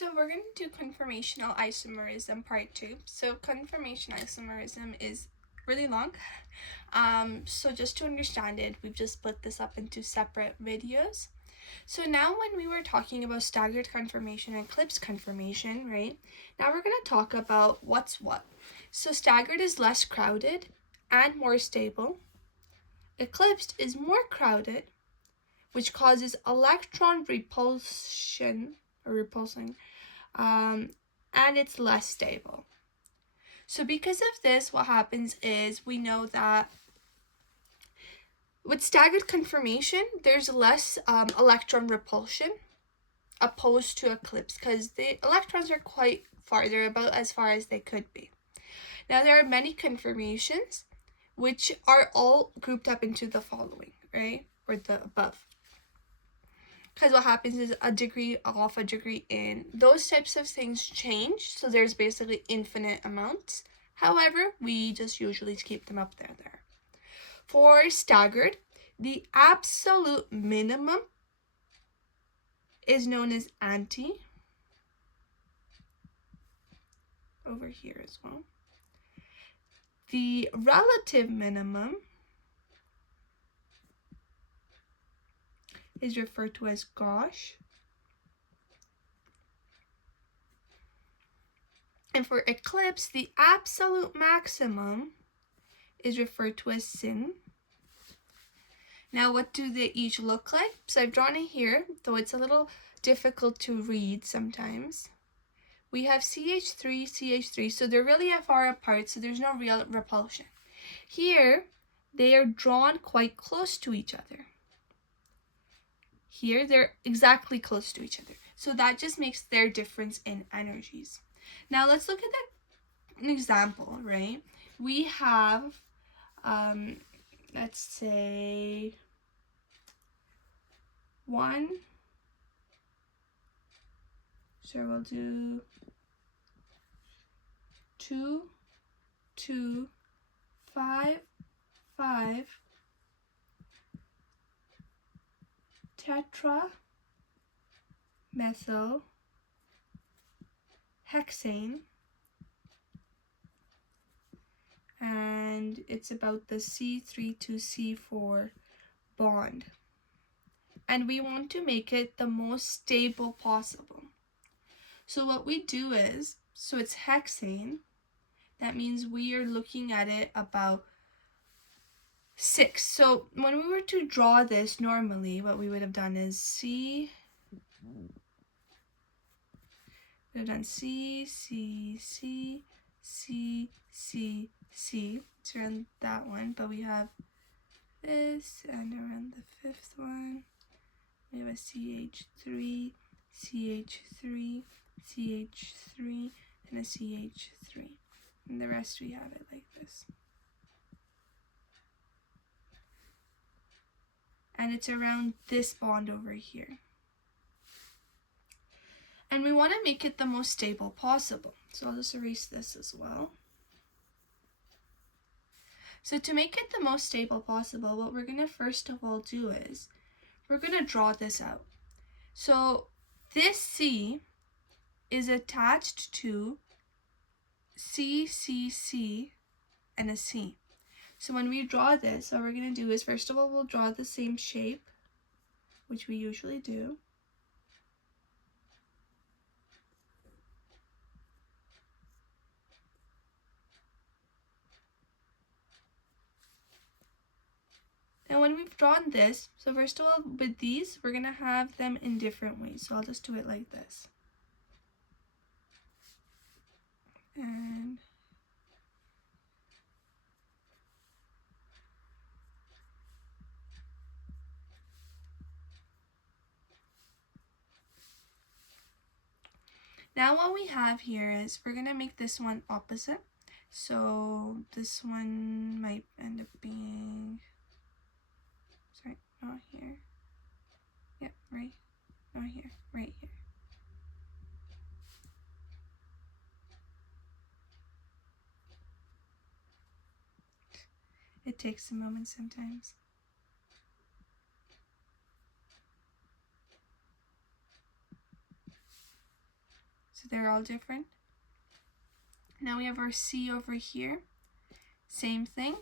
So we're going to do conformational isomerism part 2. So conformational isomerism is really long. So just to understand it, we've just split this up into separate videos. So now when we were talking about staggered conformation and eclipse conformation, right? Now we're going to talk about what's what. So staggered is less crowded and more stable. Eclipsed is more crowded, which causes electron repulsion or repulsing, and it's less stable. So because of this, what happens is we know that with staggered conformation, there's less electron repulsion opposed to eclipse because the electrons are quite far. They're about as far as they could be. Now, there are many conformations which are all grouped up into the following, right? Or the above. Because what happens is a degree off, a degree in. Those types of things change, so there's basically infinite amounts. However, we just usually keep them up there. For staggered, the absolute minimum is known as anti. Over here as well. The relative minimum is referred to as gauche. And for eclipse, the absolute maximum is referred to as sin. Now, what do they each look like? So I've drawn it here, though it's a little difficult to read sometimes. We have CH3, CH3, so they're really far apart, so there's no real repulsion. Here, they are drawn quite close to each other. Here, they're exactly close to each other. So that just makes their difference in energies. Now, let's look at an example, right? We have, let's say, 1. So we'll do 2, 2, 5, 5, tetra, methyl, hexane, and it's about the C3 to C4 bond. And we want to make it the most stable possible. So what we do is, so it's hexane, that means we are looking at it about 6. So when we were to draw this normally, what we would have done is C, we would have done C, C, C, C, C, C. It's around that one, but we have this, and around the 5th one, we have a CH3, CH3, CH3, and a CH3. And the rest we have it like this. And it's around this bond over here. And we want to make it the most stable possible. So I'll just erase this as well. So to make it the most stable possible, what we're going to first of all do is we're going to draw this out. So this C is attached to C, C, C, and a C. So when we draw this, what we're going to do is first of all, we'll draw the same shape, which we usually do. And when we've drawn this, so first of all, with these, we're going to have them in different ways. So I'll just do it like this. And now what we have here is we're going to make this one opposite. So this one might end up being, sorry, not here. Yep, right, not here, right here. It takes a moment sometimes. So they're all different. Now we have our C over here. Same thing.